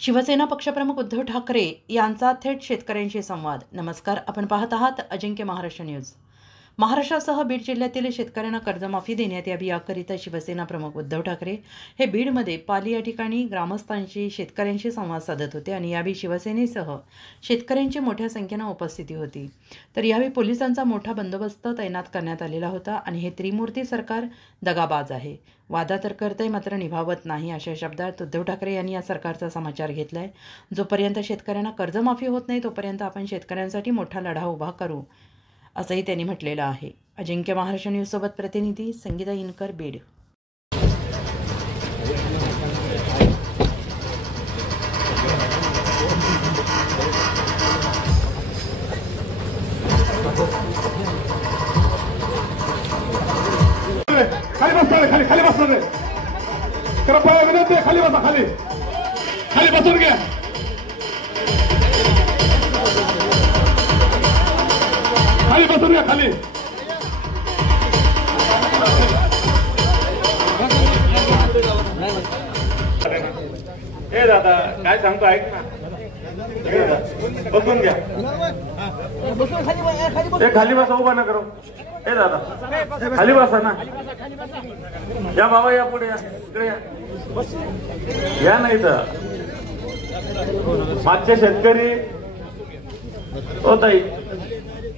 शिवसेना पक्षप्रमुख उद्धव ठाकरे यांचा थेट शेतकऱ्यांशी संवाद। नमस्कार, आपण पाहत आहात अजिंक्य महाराष्ट्र न्यूज। महाराष्ट्रासह बीड जिल्ह्यातील शेतकऱ्यांना कर्जमाफी देण्यात यावी याकरिता शिवसेना प्रमुख उद्धव ठाकरे हे बीडमध्ये पाली या ठिकाणी ग्रामस्थांशी शेतकऱ्यांशी संवाद साधत होते आणि यावेळी शिवसेनेसह शेतकऱ्यांची मोठ्या संख्येने उपस्थिती होती। तर यावेळी पोलिसांचा मोठा बंदोबस्त तैनात करण्यात आलेला होता आणि हे त्रिमूर्ती सरकार दगाबाज आहे, वादा तर करते मात्र निभावत नाही, अशा शब्दात उद्धव ठाकरे यांनी या सरकारचा समाचार घेतलाय। जोपर्यंत शेतकऱ्यांना कर्जमाफी होत नाही तोपर्यंत आपण शेतकऱ्यांसाठी मोठा लढा उभा करू, असंही त्यांनी म्हटलेलं आहे। अजिंक्य महाराष्ट्र न्यूज सोबत प्रतिनिधी संगीता इनकर, बीड। खाली बसा, खाली बसा रे, कृपया विनंती आहे, खाली बसा, खाली बसून घ्या, खाली बसून घ्या, खाली। हे दादा काय सांगतो ऐक ना, बसून घ्या, खाली बसा, उभा ना करो। हे दादा खाली बसा ना, या बाबा, या पुढे, या इकडे, या नाही तर मागचे शेतकरी हो ताई,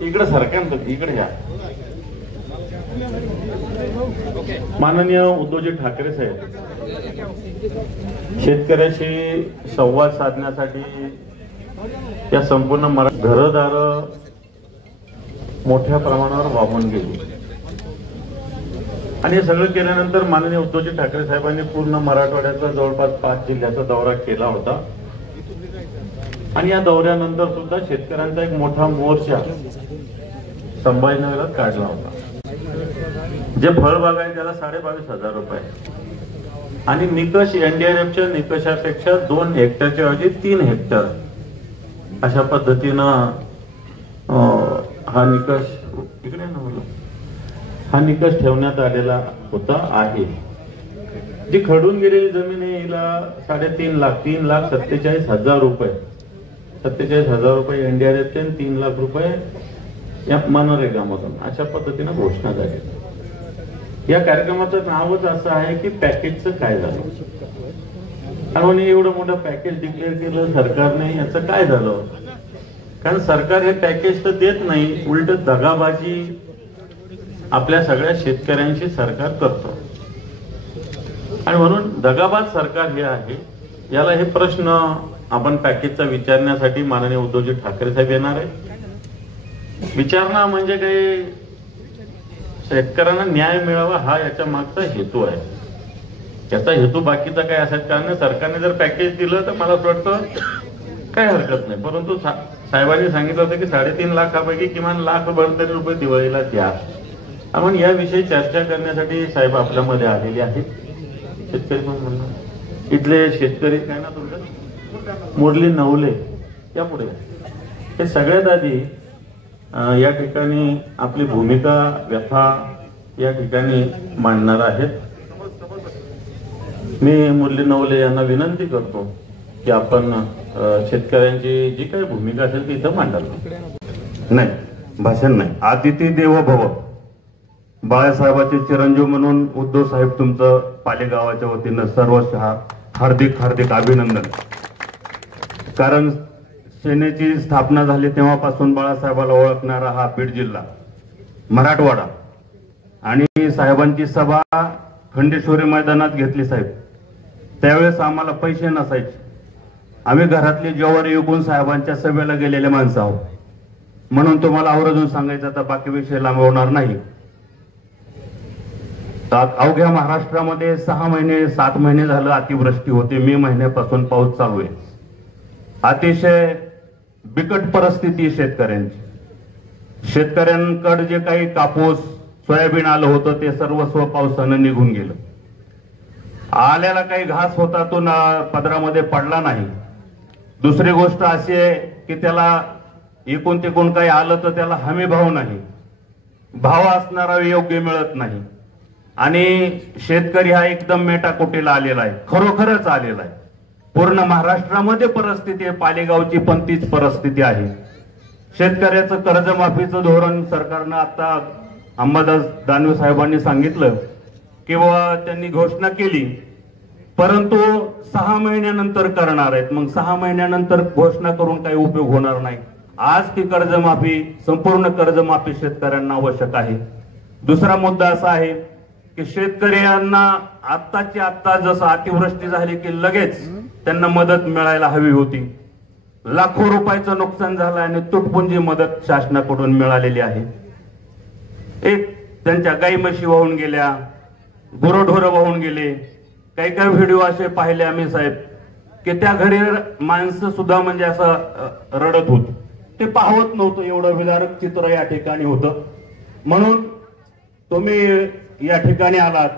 इकडे सरकार इकडे या। माननीय उद्धवजी ठाकरे साहेब शेतकऱ्याशी संवाद साधण्यासाठी या संपूर्ण घरदार मोठ्या प्रमाणावर वाहून गेली आणि हे सगळं केल्यानंतर माननीय उद्धवजी ठाकरे साहेबांनी पूर्ण मराठवाड्याचा जवळपास 5 जिल्ह्याचा दौरा केला होता आणि या दौऱ्यानंतर सुद्धा शेतकऱ्यांचा एक मोठा मोर्चा संभाजीनगरात काढला होता। जे फळबाग आहे त्याला 22,500 रुपये आणि निकष एनडीआरएफच्या निकषापेक्षा 2 हेक्टरच्या ऐवजी 3 हेक्टर अशा पद्धतीनं हा निकष इकडे ना बोला, हा निकष ठेवण्यात आलेला होता आहे। जी खडून गेलेली जमीन आहे हिला 3.5 लाख 3,47,000 रुपये 47,000 रुपये एनडीआरएफचे आणि 3 लाख रुपये या मनरेगामधून अशा पद्धतीने घोषणा झाली। या कार्यक्रमाचं नावच असं आहे की पॅकेजचं काय झालं, कारण एवढं मोठं पॅकेज डिक्लेअर केलं सरकारने, याचं काय झालं? कारण सरकार हे पॅकेज तर देत नाही, उलट दगाबाजी आपल्या सगळ्या शेतकऱ्यांशी सरकार करतो आणि म्हणून दगाबाज सरकार हे आहे। याला हे प्रश्न आपण पॅकेजचा विचारण्यासाठी माननीय उद्धवजी ठाकरे साहेब येणार आहे। विचारणा म्हणजे काही शेतकऱ्यांना न्याय मिळावा हा याच्या मागचा हेतू आहे, याचा हेतू बाकीचा काय असायचं कारण सरकारने जर पॅकेज दिलं तर मला असं वाटतं काही हरकत नाही, परंतु साहेबांनी सांगितलं होतं की 3.5 लाखापैकी किमान लाखभर तरी रुपये दिवाळीला द्या। आपण याविषयी चर्चा करण्यासाठी साहेब आपल्यामध्ये आलेले आहेत। शेतकरी पण म्हणणार इथले शेतकरी काय ना तुमचं मुरली नवले या पुढे हे सगळ्यात आधी या ठिकाणी आपली भूमिका व्यथा या ठिकाणी मांडणार आहेत। मी मुरली नवले यांना विनंती करतो की आपण शेतकऱ्यांची जी काही भूमिका असेल ती इथं मांडावी। नाही, भाषण नाही, अतिथी देवो भव। बाळासाहेबांचे चिरंजीव म्हणून उद्धव साहेब तुमचं पालेगावाच्या वतीनं सर्वशः हार्दिक हार्दिक अभिनंदन। कारण सेनेची स्थापना झाली तेव्हापासून बाळासाहेबाला ओळखणारा हा बीड जिल्हा, मराठवाडा आणि साहेबांची सभा खंडेश्वरी मैदानात घेतली साहेब, त्यावेळेस आम्हाला पैसे नसायचे, आम्ही घरातली ज्वारी विकून साहेबांच्या सभेला गेलेले माणसं आहोत, म्हणून तुम्हाला आवर्जून सांगायचं आता बाकी विषय लांबवणार नाही। अवघ्या महाराष्ट्रामध्ये 6 महिने 7 महिने झालं अतिवृष्टी होते, मे महिन्यापासून पाऊस चालू आहे, अतिशय बिकट परिस्थिती शेतकऱ्यांची। शेतकऱ्यांकडे जे काही कापूस सोयाबीन आलं होतं ते सर्वस्व पावसानं निघून गेलं, आल्याला काही घास होता तो पदरामध्ये पडला नाही। दुसरी गोष्ट अशी आहे की त्याला एकूण तिकून काही आलं तर त्याला हमी भाव नाही, भाव असणारा योग्य मिळत नाही आणि शेतकरी हा एकदम मेटाकुटीला आलेला आहे, खरोखरच आलेला आहे। पूर्ण महाराष्ट्रामध्ये परिस्थिती आहे, पालेगावची पण तीच परिस्थिती आहे. शेतकऱ्याचं कर्जमाफीचं धोरण सरकारनं आता अंबादास दानवे साहेबांनी सांगितलं किंवा त्यांनी घोषणा केली, परंतु 6 महिन्यानंतर करणार आहेत. मग 6 महिन्यानंतर घोषणा करून काही उपयोग होणार नाही. आज ती कर्जमाफी, संपूर्ण कर्जमाफी शेतकऱ्यांना आवश्यक आहे. दुसरा मुद्दा असा आहे की शेतकऱ्यांना आत्ताची आत्ता जसं अतिवृष्टी झाली की लगेच त्यांना मदत मिळायला हवी होती. लाखो रुपयाचं नुकसान झालं आणि तुटपुंजी मदत शासनाकडून मिळालेली आहे. एक त्यांच्या गाई म्हशी वाहून गेल्या, गुरंढोरं वाहून गेले. काही काही व्हिडिओ असे पाहिले आम्ही साहेब की त्या घरी माणसं सुद्धा म्हणजे असं रडत होती. ते पाहत नव्हतं, एवढं विदारक चित्र या ठिकाणी होतं. म्हणून तुम्ही या ठिकाणी आलात,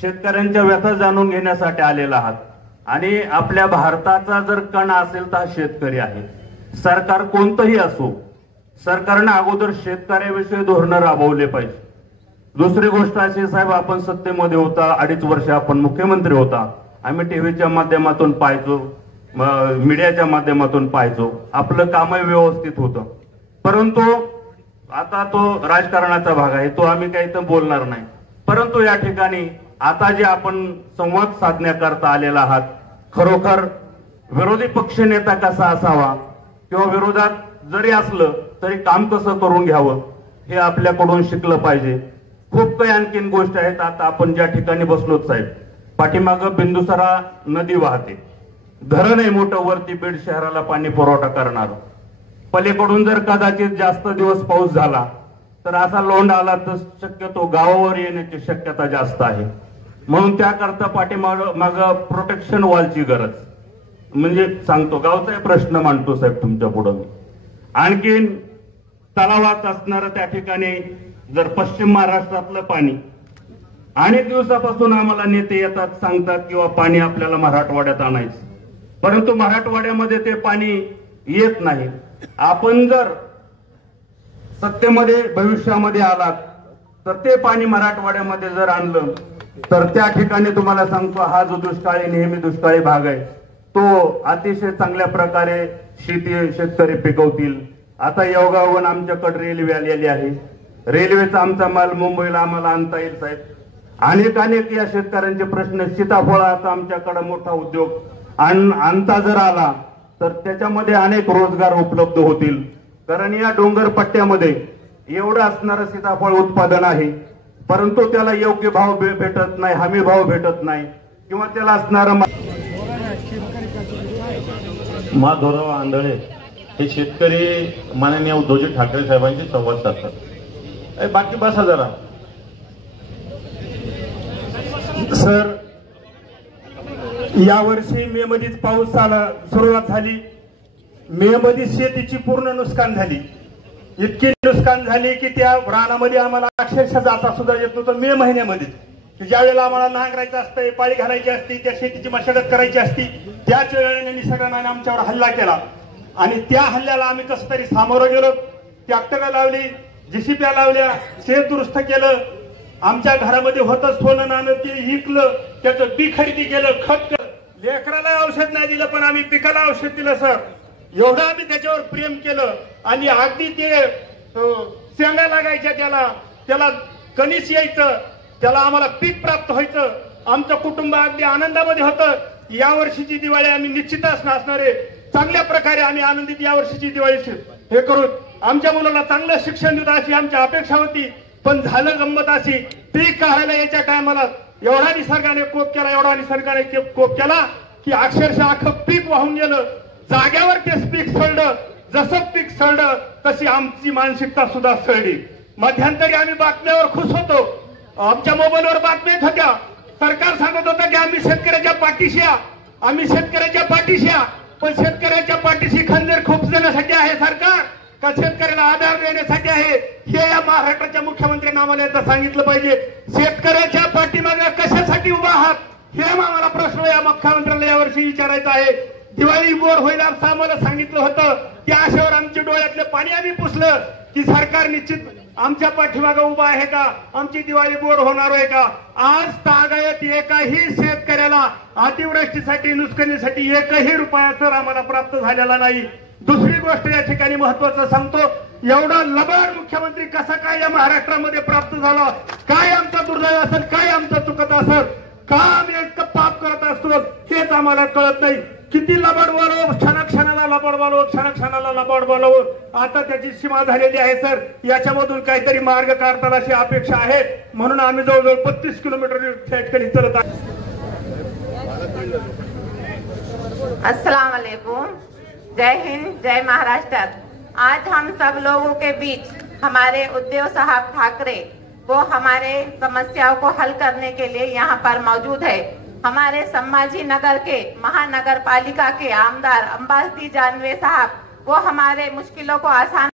शेतकऱ्यांच्या व्यथा जाणून घेण्यासाठी आलेला आहात. आणि आपल्या भारताचा जर कणा असेल तर हा शेतकरी आहे. सरकार कोणतंही असो, सरकारने अगोदर शेतकऱ्याविषयी धोरणं राबवले पाहिजे. दुसरी गोष्ट अशी साहेब, आपण सत्तेमध्ये होता, 2.5 वर्ष आपण मुख्यमंत्री होता. आम्ही टीव्हीच्या माध्यमातून पाहायचो, मीडियाच्या माध्यमातून पाहायचो, आपलं कामही व्यवस्थित होतं. परंतु आता तो राजकारणाचा भाग आहे, तो आम्ही काही तर बोलणार नाही. परंतु या ठिकाणी आता जे आपण संवाद साधण्याकरता आलेला आहात, खरोखर विरोधी पक्ष नेता कसा असावा किंवा विरोधात जरी असलं तरी काम कसं करून घ्यावं हे आपल्याकडून शिकलं पाहिजे. खूप काही आणखीन गोष्टी आहेत. आता आपण ज्या ठिकाणी बसलो साहेब, पाठीमागं बिंदुसरा नदी वाहते, धरण आहे मोठं वरती बीड शहराला पाणी पुरवठा करणार. पलीकडून जर कदाचित जास्त दिवस पाऊस झाला तर असा लोंढ आला तर शक्यतो गावावर येण्याची शक्यता जास्त आहे. म्हणून त्याकरता पाठीमाग प्रोटेक्शन वॉलची गरज, म्हणजे सांगतो गावचा प्रश्न मांडतो साहेब तुमच्या पुढे मी. आणखीन तलावात असणार त्या ठिकाणी जर पश्चिम महाराष्ट्रातलं पाणी, अनेक दिवसापासून आम्हाला नेते येतात, सांगतात किंवा पाणी आपल्याला मराठवाड्यात आणायचं, परंतु मराठवाड्यामध्ये ते पाणी येत नाही. आपण जर सत्तेमध्ये भविष्यामध्ये आलात तर ते पाणी मराठवाड्यामध्ये जर आणलं तर त्या ठिकाणी तुम्हाला सांगतो, हा जो दुष्काळी नेहमी दुष्काळी भाग आहे तो अतिशय चांगल्या प्रकारे शेतकरी पिकवतील. आता योगावन आमच्याकडे रेल्वे आलेली आहे, रेल्वेचा आमचा माल मुंबईला आम्हाला आणता येईल साहेब. अनेक या शेतकऱ्यांचे प्रश्न, सीताफळाचा आमच्याकडे मोठा उद्योग आणता जर आला तर त्याच्यामध्ये अनेक रोजगार उपलब्ध होतील. कारण या डोंगर पट्ट्यामध्ये एवढं असणारं सीताफळ उत्पादन आहे, परंतु त्याला योग्य भाव भेटत नाही, हमी भाव भेटत नाही, किंवा त्याला असणारं माधवराव आंधळे हे शेतकरी माननीय उद्धवजी ठाकरे साहेबांशी संवाद साधतात. बाकी बसा जरा सर. यावर्षी मे मध्येच पाऊस सुरुवात झाली. मे मध्ये शेतीची पूर्ण नुकसान झाली. इतकी नुकसान झाली की त्या रानामध्ये आम्हाला अक्षरशः जाता सुद्धा येत नव्हतं. मे महिन्यामध्ये ज्या वेळेला आम्हाला नांगरायचं असतं, पाळी घालायची असती, त्या शेतीची मशागत करायची असती, त्याच वेळेला निसर्गाने आमच्यावर हल्ला केला. आणि त्या हल्ल्याला आम्ही कसं तरी सामोरं गेलो. ट्रॅक्टर लावली, जेसीबी लावल्या, शेत दुरुस्त केलं. आमच्या घरामध्ये होतं सोनं नाणं ते विकलं, त्याचं बी खरेदी केलं, खत केलं. लेकराला औषध नाही दिलं पण आम्ही पिकाला औषध दिलं सर. एवढं आम्ही त्याच्यावर प्रेम केलं. आणि अगदी ते शेंगा लागायच्या, त्याला कणीस यायचं, त्याला आम्हाला पीक प्राप्त व्हायचं. आमचं कुटुंब अगदी आनंदामध्ये होतं. या वर्षीची दिवाळी आम्ही निश्चितच असणार आहे. चांगल्या प्रकारे आम्ही आनंदित या वर्षीची दिवाळी हे करून आमच्या मुलाला चांगलं शिक्षण देऊ अशी आमची अपेक्षा होती. पण झालं गंमत अशी, पीक काढायला यायच्या टायमाला एवढा निसर्गाने कोप केला की अक्षरशः अख्खं पीक वाहून गेलं. जाग्यावर तेच पीक सळलं. जसं पीक सळलं तशी आमची मानसिकता सुद्धा सळली. मध्यंतरी आम्ही बातम्यावर खुश होतो. आमच्या मोबाईलवर बातम्या येत होत्या. सरकार सांगत होतं की आम्ही शेतकऱ्याच्या पाठीशी आम्ही शेतकऱ्याच्या पाठीशी. पण शेतकऱ्याच्या पाठीशी खंजीर खुपसण्यासाठी आहे सरकार का शेतकऱ्याला आधार देण्यासाठी आहे? हे या महाराष्ट्राच्या मुख्यमंत्र्यांनी आम्हाला एकदा सांगितलं पाहिजे. शेतकऱ्याच्या पाठीमागे कशासाठी उभा आहात हे आम्हाला प्रश्न या मुख्यमंत्र्यांना यावर्षी विचारायचा आहे. दिवाळी बोर होईल असं आम्हाला सांगितलं होतं. त्या आशेवर आमच्या डोळ्यातले पाणी आम्ही पुसलं की सरकार निश्चित आमच्या पाठीमागे उभा आहे का? आमची दिवाळी गोड होणार आहे का? आज तागायत एकाही शेतकऱ्याला अतिवृष्टीसाठी नुकसानीसाठी एकही रुपया सर आम्हाला प्राप्त झालेला नाही. दुसरी गोष्ट या ठिकाणी महत्वाचं सांगतो, एवढा लबाड मुख्यमंत्री कसा काय या महाराष्ट्रामध्ये प्राप्त झाला? काय आमचा दुर्दैव असेल, काय आमचं चुकत असेल, का आम्ही इतकं पाप करत असतो हेच आम्हाला कळत नाही. किती लबाड बोलावं, क्षणाक्षणाला लबाड बोलावं, क्षणाक्षणाला लबाड बोलावं. आता त्याची सीमा झालेली आहे सर. याच्यामधून काहीतरी मार्ग काढताना अशी अपेक्षा आहे. म्हणून आम्ही जवळजवळ 35 किलोमीटर त्या ठिकाणी चलत आहे. अस्सलाम वालेकुम, जय हिंद, जय महाराष्ट्र। आज हम सब लोगों के बीच हमारे उद्धव साहब ठाकरे वो हमारे समस्याओं को हल करने के लिए यहाँ पर मौजूद है। हमारे संभाजी नगर के महानगर पालिका के आमदार अंबासी जानवे साहब वो हमारे मुश्किलों को आसान